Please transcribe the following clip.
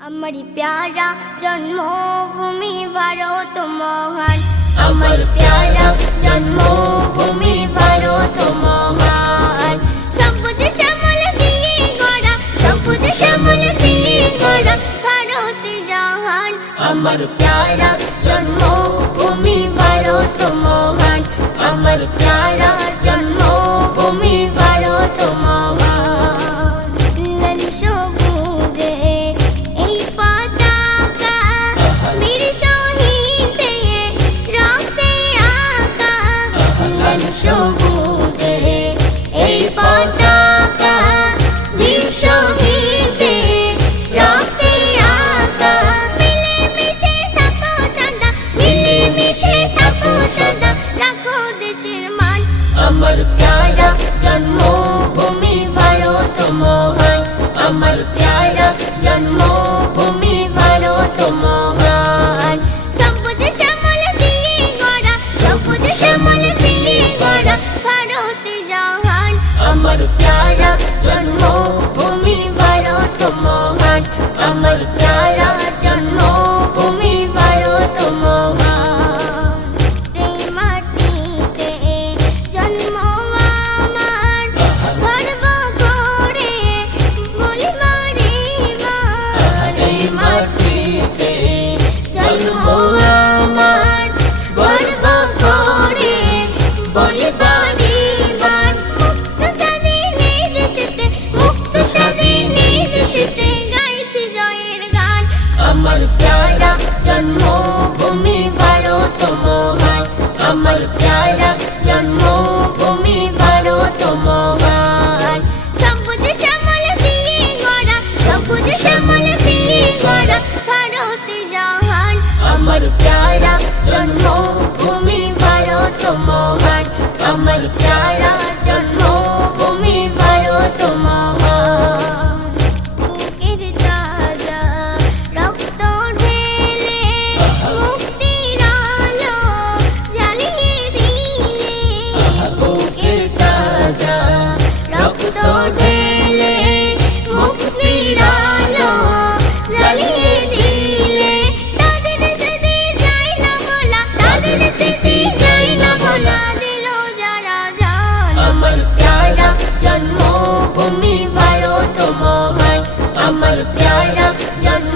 আমার প্যারা জন্মভূমি ভারত মহান, আমার প্যারা জন্মভূমি ভারত মহান। সবুজ শ্যামল দিয়ে গড়া, সবুজ শ্যামল দিয়ে গড়া ভারত জাহান। আমার প্যারা জন্মভূমি ভারত মহান, আমার প্যারা জন্মভূমি ভারত মহান। লাল সবুজে এই পতাকা, বীর শহীদের রক্তে আঁকা। লাল সবুজে এই পতাকা, বীর শহীদের রক্তে আঁকা। মিলেমিশে থাকো সদা, মিলেমিশে থাকো সদা, রাখো দেশের মান। আমার প্যারা জন্মভূমি ভারত মহান, আমার প্যারা জন্মভূমি ভারত মহান। সবুজ শ্যামল দিয়ে গড়া, সবুজ শ্যামল দিয়ে গড়া ভারত জাহান। আমার প্যারা জন্মভূমি ভারত মহান, আমার প্যারা জন্মভূমি ভারত মহান। এই মাটিতে জন্ম আমার, গর্ব করে বলিব রে মান। এই মাটিতে জন্ম আমার, গর্ব করে বলিব রে মান। মুক্ত স্বাধীনের দেশেতে, মুক্ত স্বাধীনের দেশেতে গাইছি জয়ের গান। আমার প্যারা জন্মভূমি ভারত মহান, আমার প্যারা জন্মভূমি ভারত মহান। সবুজ শ্যামল দিয়ে গড়া, সবুজ শ্যামল দিয়ে গড়া ভারত জাহান। আমার প্যারা জন্মভূমি ভারত মহান, আমার প্যারা জন্মভূমি ভারত মহান। বুকের তাজা রক্ত ঢেলে মুক্তির আলো জ্বালিয়ে দিলে। বুকের তাজা রক্ত ঢেলে মুক্তির আলো জ্বালিয়ে দিলে। তাদের স্মৃতি যায় না ভোলা, তাদের স্মৃতি যায় না ভোলা, দিল যারা জান। আমার প্যারা জন্মভূমি ভারত মহান, আমার প্যারা জন্ম